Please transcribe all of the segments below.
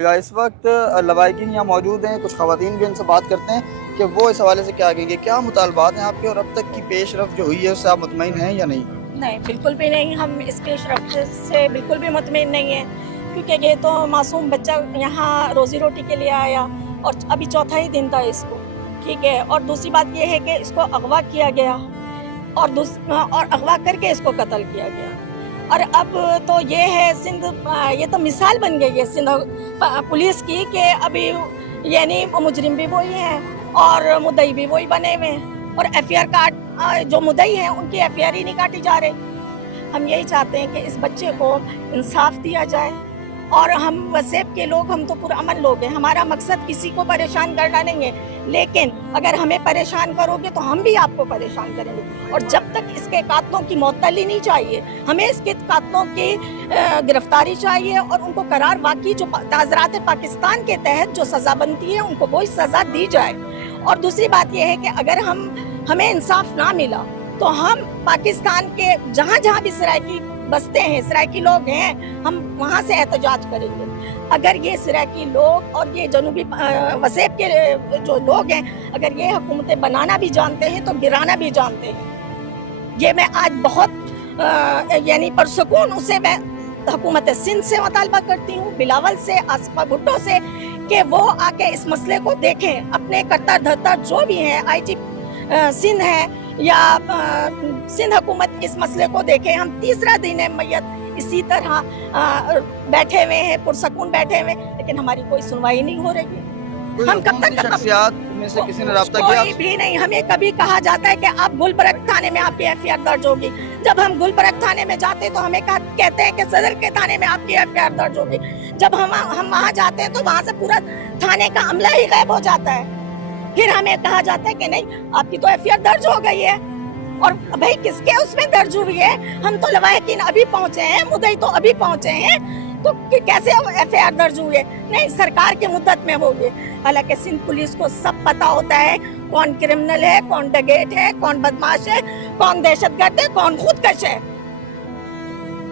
इस वक्त लवाहिकीन यहाँ मौजूद हैं, कुछ ख़वातीन भी इनसे बात करते हैं कि वो इस हवाले से क्या कहेंगे, क्या मुतालबात हैं आपके और अब तक की पेशरफ जो हुई है उससे आप मुतमईन हैं या नहीं? नहीं, बिल्कुल भी नहीं। हम इस पेशरफ्त से बिल्कुल भी मुतमईन नहीं हैं, क्योंकि ये तो मासूम बच्चा यहाँ रोज़ी रोटी के लिए आया और अभी चौथा ही दिन था इसको, ठीक है। और दूसरी बात ये है कि इसको अगवा किया गया और अगवा करके इसको कत्ल किया गया। और अब तो ये है सिंध, ये तो मिसाल बन गई है सिंध पुलिस की कि अभी यानी मुजरिम भी वही हैं और मुद्दई भी वही बने हुए हैं और एफआईआर काट जो मुद्दई हैं उनकी एफआईआर ही नहीं काटी जा रही। हम यही चाहते हैं कि इस बच्चे को इंसाफ दिया जाए और हम वसेब के लोग, हम तो पुरअमन लोग हैं, हमारा मकसद किसी को परेशान करना नहीं है, लेकिन अगर हमें परेशान करोगे तो हम भी आपको परेशान करेंगे। और जब तक इसके कातलों की मौतली नहीं चाहिए, हमें इसके कातलों की गिरफ्तारी चाहिए और उनको करार वाकई जो ताज़रात पाकिस्तान के तहत जो सज़ा बनती है उनको वही सज़ा दी जाए। और दूसरी बात यह है कि अगर हमें इंसाफ ना मिला तो हम पाकिस्तान के जहाँ जहाँ भी सराइकी बसते हैं, सराइकी लोग हैं, हम वहाँ से एहतजाज करेंगे। अगर ये सराइकी लोग और ये जनूबी वसेब के जो लोग हैं, अगर ये हुकूमतें बनाना भी जानते हैं तो गिराना भी जानते हैं। ये मैं आज बहुत यानी परसुकून उसे मैं हुकूमत सिंध से मुतालबा करती हूँ, बिलावल से, आसिफा भुट्टो से, कि वो आके इस मसले को देखें। अपने कर्ता धर्ता जो भी हैं, आईजी सिंध है या सिंध हुकूमत इस मसले को देखें। हम तीसरा दिन है मैयत इसी तरह बैठे हुए हैं, पुरसकून बैठे हुए, लेकिन हमारी कोई सुनवाई नहीं हो रही है। हम कब तक शख्सियात में से किसी ने राब्ता किया? कोई भी नहीं। हमें कभी कहा जाता है कि आप गुलबर्ग थाने में आपकी एफआईआर दर्ज होगी। जब हम गुलबर्ग थाने में जाते तो हमें कहते हैं कि सदर के थाने में आपकी एफआईआर दर्ज होगी। जब हम वहाँ जाते हैं तो वहाँ से पूरा थाने का अमला ही गायब हो जाता है। फिर हमें कहा जाता है कि नहीं, आपकी तो एफआईआर दर्ज हो गई है। और भाई किसके उसमें दर्ज हुई है? हम तो लवाहिकीन अभी पहुंचे हैं, मुद्दई तो अभी पहुंचे हैं, तो कैसे एफआईआर दर्ज हुई है? नहीं, सरकार की मुद्दत में होगी। हालांकि सिंध पुलिस को सब पता होता है कौन क्रिमिनल है, कौन डगेट है, कौन बदमाश है, कौन दहशतगर्द है, कौन खुदकश है।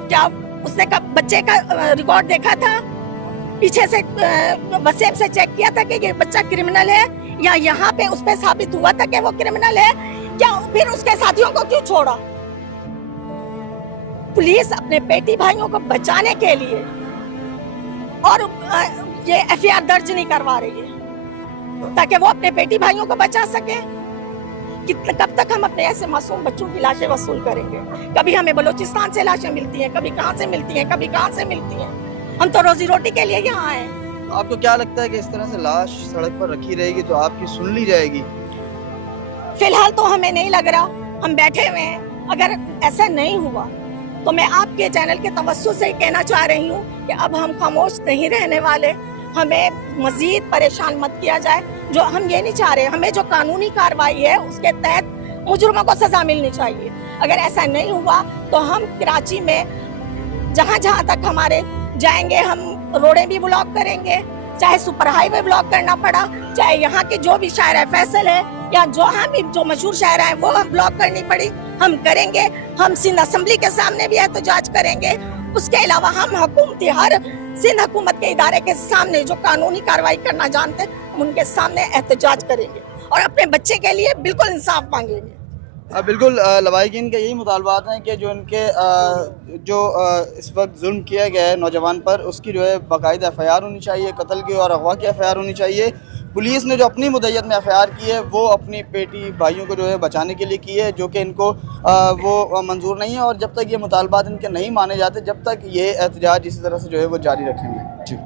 क्या उसने कब बच्चे का रिकॉर्ड देखा था? पीछे से वसेब से चेक किया था कि ये बच्चा क्रिमिनल है या यहाँ पे उस पे साबित हुआ था कि वो क्रिमिनल है? क्या फिर उसके साथियों को क्यों छोड़ा? पुलिस अपने बेटी भाइयों को बचाने के लिए और ये एफआईआर दर्ज नहीं करवा रही है ताकि वो अपने बेटी भाइयों को बचा सके। कब तक हम अपने ऐसे मासूम बच्चों की लाशें वसूल करेंगे? कभी हमें बलूचिस्तान से लाशें मिलती हैं, कभी कहाँ से मिलती हैं, कभी कहाँ से मिलती हैं। हम तो रोजी रोटी के लिए यहाँ आए। आपको क्या लगता है कि इस तरह से लाश सड़क पर रखी रहेगी तो आपकी सुन ली जाएगी? फिलहाल तो हमें नहीं लग रहा, हम बैठे हुए हैं। अगर ऐसा नहीं हुआ तो मैं आपके चैनल के तवज्जो से कहना चाह रही हूँ कि अब हम खामोश नहीं रहने वाले। हमें मजीद परेशान मत किया जाए। जो हम ये नहीं चाह रहे, हमें जो कानूनी कार्रवाई है उसके तहत मुजरिमों को सजा मिलनी चाहिए। अगर ऐसा नहीं हुआ तो हम कराची में जहाँ जहाँ तक हमारे जाएंगे, हम रोडें भी ब्लॉक करेंगे, चाहे सुपर हाईवे ब्लॉक करना पड़ा, चाहे यहाँ के जो भी शायरा फैसल है या जहाँ भी जो मशहूर शायरा है वो हम ब्लॉक करनी पड़ी, हम करेंगे। हम सिंध असेंबली के सामने भी एहतजाज करेंगे। उसके अलावा हम हुकूमती हर सिंध हुकूमत के इदारे के सामने जो कानूनी कार्रवाई करना जानते हैं, हम उनके सामने एहतजाज करेंगे और अपने बच्चे के लिए बिल्कुल इंसाफ मांगेंगे। बिल्कुल लवाहिकीन के यही मुतालबात हैं कि जो इनके इस वक्त जुल्म किया गया है नौजवान पर, उसकी जो है बाकायदा एफआईआर होनी चाहिए, कत्ल की और अगवा की एफआईआर होनी चाहिए। पुलिस ने जो अपनी मुद्दत में एफआईआर की है वो अपनी बेटी भाइयों को जो है बचाने के लिए की है, जो कि इनको वो मंजूर नहीं है। और जब तक ये मुतालबात इनके नहीं माने जाते, जब तक ये एहतजाज इसी तरह से जो है वो जारी रखेंगे। जी।